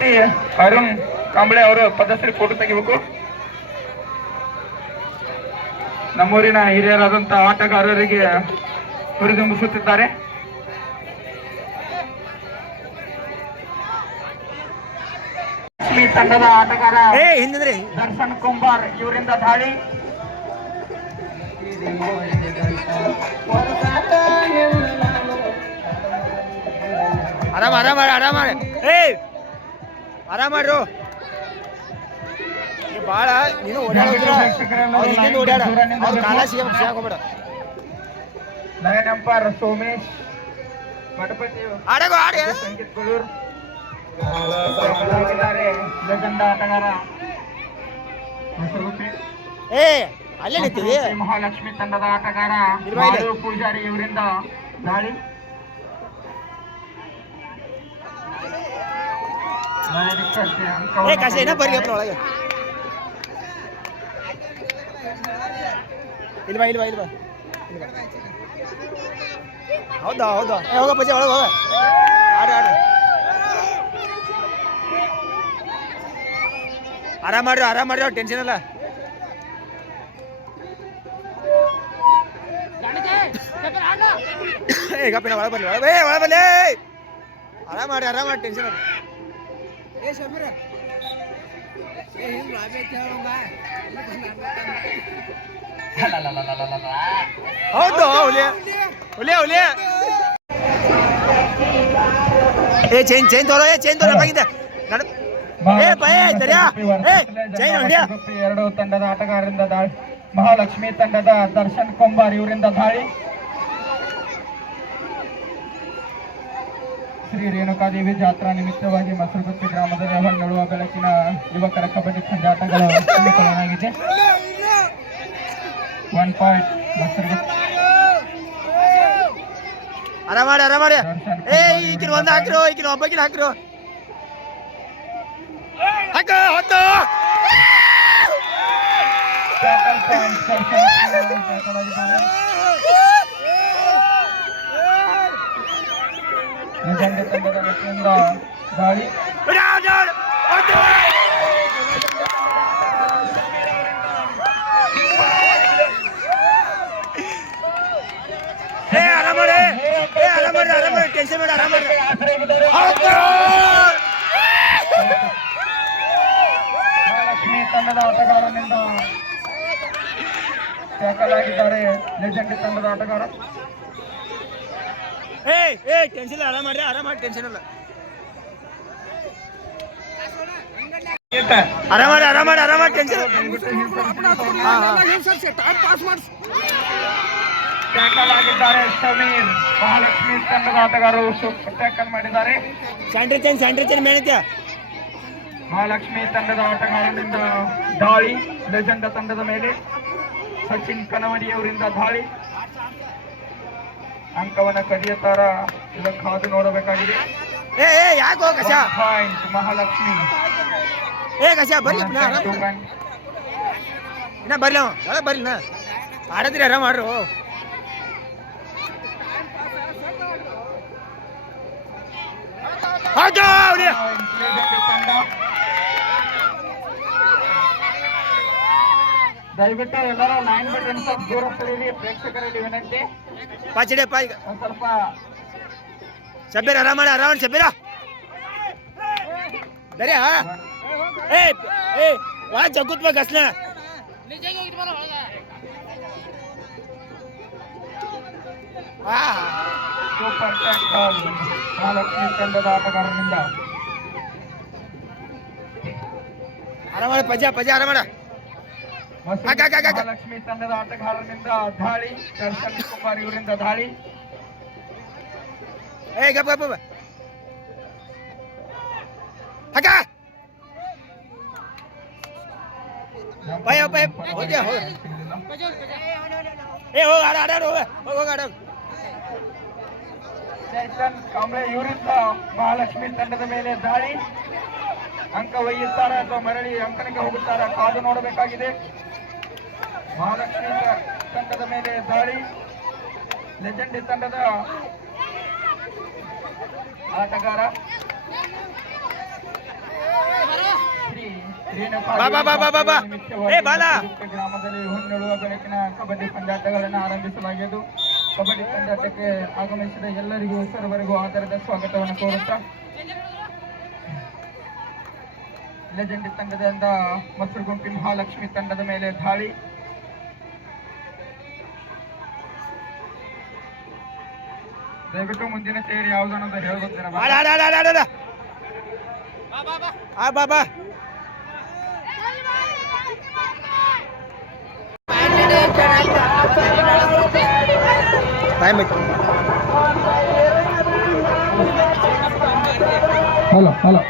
ಅರುಣ್ ಕಾಂಬಳೆ ಅವರು ಪದಶ್ರೀ ಫೋಟೋ ತೆಗಿಬೇಕು. ನಮ್ಮೂರಿನ ಹಿರಿಯರಾದಂತ ಆಟಗಾರರಿಗೆ ಹುರಿದುಂಬಿಸುತ್ತಿದ್ದಾರೆ. ತಂಡದ ಆಟಗಾರ ದರ್ಶನ್ ಕುಂಬಾರ್ ಇವರಿಂದ ದಾಳಿ. ಆರಾಮ ಆರಾಮ ಆರಾಮ ಆರಾಮ ಮಾಡ್ರು. ಬಾಳ ನೀನು ಓಡಾಡ ಲಯನ್ ಅಂಪೈರ್ ಸೋಮೇಶ್ ಮಠಪತಿ ಸಂಗೀತ್ ಕೊಳೂರ್ ಲೆಜೆಂಡ್ ಆಟಗಾರ ಅಲ್ಲೇ ನಿಂತೀವಿ. ಮಹಾಲಕ್ಷ್ಮಿ ತಂಡದ ಆಟಗಾರ ಪೂಜಾರಿ ಇವರಿಂದ ದಾಳಿ. ಒಳಗೆ ಇಲ್ವಾ ಹೌದಾ ಹೋಗ ಪೂಜೆ ಒಳಗೆ ಹೋಗ ಆಡ ಆರಾಮ ಮಾಡ್ರಿ ಟೆನ್ಷನ್ ಅಲ್ಲ. ಗಪ್ಪಿನ ಒಳ ಬರ್ಲಿ ಆರಾಮ ಮಾಡಿ ಟೆನ್ಷನ್ ಅಲ್ಲ. ಹೌದು ಚೈನ್ ತೋರೋ ಎರಡು ತಂಡದ ಆಟಗಾರರಿಂದ ದಾಳಿ. ಮಹಾಲಕ್ಷ್ಮಿ ತಂಡದ ದರ್ಶನ್ ಕುಂಬಾರ್ ಇವರಿಂದ ದಾಳಿ. ಶ್ರೀ ರೇಣುಕಾದೇವಿ ಜಾತ್ರಾ ನಿಮಿತ್ತವಾಗಿ ಮಸರುಗುತ್ತಿ ಗ್ರಾಮದಲ್ಲಿ ಹೊನ್ನಳುವ ಬೆಳಕಿನ ಯುವಕರ ಕಬಡ್ಡಿ ಪಂದ್ಯಾಟಗಳು ಹಮ್ಮಿಕೊಳ್ಳಲಾಗಿದೆ. 1 ಪಾಯಿಂಟ್ ಮಸರುಗುತ್ತಿ. ಆರಾಮಾಡಿ ಈಗಿನ ಒಂದು ಹಾಕಿರೋ ಈಗಿನ ಒಬ್ಬಗಿನ ಹಾಕಿರೋ ಹೊತ್ತು ದಾಳಿ. ಆರಾಮ ಟೆನ್ಷನ್ ಮಾಡಿ ಆರಾಮ ಮಹಾಲಕ್ಷ್ಮಿ ತಂಡದ ಆಟಗಾರನಿಂದ ಟ್ಯಾಕಲ್ ಆಗಿದ್ದಾರೆ ಲೆಜೆಂಡ್ ತಂಡದ ಆಟಗಾರ. ಟೆನ್ಷನ್ ಆರಾಮ ಟೆನ್ಷನ್ ಅಲ್ಲ. ಆರಾಮ ಟೆನ್ಷನ್. ಟ್ಯಾಕಲ್ ಆಗಿದ್ದಾರೆ ಸಮೀರ್. ಮಹಾಲಕ್ಷ್ಮಿ ತಂಡದ ಆಟಗಾರರು ಟ್ಯಾಕಲ್ ಮಾಡಿದ್ದಾರೆ. ಸ್ಯಾಂಡ್ರಿಚನ್ ಮೇಣಿದ್ಯಾ. ಮಹಾಲಕ್ಷ್ಮಿ ತಂಡದ ಆಟಗಾರನಿಂದ ದಾಳಿ. ಲೆಜೆಂಡ್ ತಂಡದ ಮೇಲೆ ಸಚಿನ್ ಕನವಡಿ ಅವರಿಂದ ದಾಳಿ. ಅಂಕವನ್ನ ಕದಿಯುತ್ತಾರ ಇಲ್ಲ ಕಾದು ನೋಡಬೇಕಾಗಿದೆ. ಯಾಕೋ ಪಾಯಿಂಟ್ ಮಹಾಲಕ್ಷ್ಮಿ. ಬರ್ಲಿ ಆಡದ್ರಿ ಆರಾಮ ಮಾಡ್ರು. ದಯವಿಟ್ಟು ಎಲ್ಲರೂ ಲೈನ್ ಬಿಟ್ಟು ಸ್ವಲ್ಪ ದೂರ ಸರಿರಿ. ಪ್ರೇಕ್ಷಕರಲ್ಲಿ ವಿನಂತಿ ಸ್ವಲ್ಪ ಶಬೀರ್ ಆರಾಮ ಶಬೀರ ದರ್ಯಾ ಜಗ್ಗುತ್ ಬಾ ಗಸ್ನ ಸೂಪರ್ ಟ್ಯಾಕಲ್ ಮಹಾಲಕ್ಷ್ಮಿ ತಂಡದ ಆಟಗಾರನಿಂದ. ಆರಾಮ ಪಜ ಆರಾಮ. ಮಹಾಲಕ್ಷ್ಮಿ ತಂಡದ ಆಟಗಾರನಿಂದ ದಾಳಿ. ದರ್ಶನ್ ಕುಮಾರ್ ಇವರಿಂದ ದಾಳಿ. ಚೇತನ್ ಕಾಂಬ್ಳೆ ಇವರಿಂದ ಮಹಾಲಕ್ಷ್ಮಿ ತಂಡದ ಮೇಲೆ ದಾಳಿ. ಅಂಕ ಒಯ್ಯುತ್ತಾರ ಅಥವಾ ಮರಳಿ ಅಂಕನಿಗೆ ಹೋಗುತ್ತಾರ ಕಾದು ನೋಡಬೇಕಾಗಿದೆ. ಮಹಾಲಕ್ಷ್ಮಿ ತಂಡದ ಮೇಲೆ ದಾಳಿ. ಲೆಜೆಂಡ್ ತಂಡದ ಆಟಗಾರ ಬಾ, ಬಾ, ಬಾ, ಬಾ, ಬಾ, ಬಾ. ಏ, ಬಾಲ. ಗ್ರಾಮದಲ್ಲಿ ಹೊನ್ನಳುವ ಬೆಳಕಿನ ಕಬಡ್ಡಿ ಪಂದ್ಯಾಟಗಳನ್ನು ಆರಂಭಿಸಲಾಗಿದ್ದು ಕಬಡ್ಡಿ ಪಂದ್ಯಾಟಕ್ಕೆ ಆಗಮಿಸಿದ ಎಲ್ಲರಿಗೂ ಸರ್ವರಿಗೂ ಆಧಾರದ ಸ್ವಾಗತವನ್ನು ಕೋರುತ್ತಾ ಲೆಜೆಂಡ್ ತಂಡದಿಂದ ಮಸರುಗುಂಪಿ ಮಹಾಲಕ್ಷ್ಮಿ ತಂಡದ ಮೇಲೆ ದಾಳಿ. ದಯವಿಟ್ಟು ಮುಂದಿನ ತೇರು ಯಾವುದನ್ನೋದು ಹೇಳ್ಬೋದೇನ? ಆಡ, ಆಡ, ಆಡ, ಆಡ, ಆಡ. ಆ, ಬಾ, ಬಾ. ಟೈಮ್ ಐತಿ. Hello hello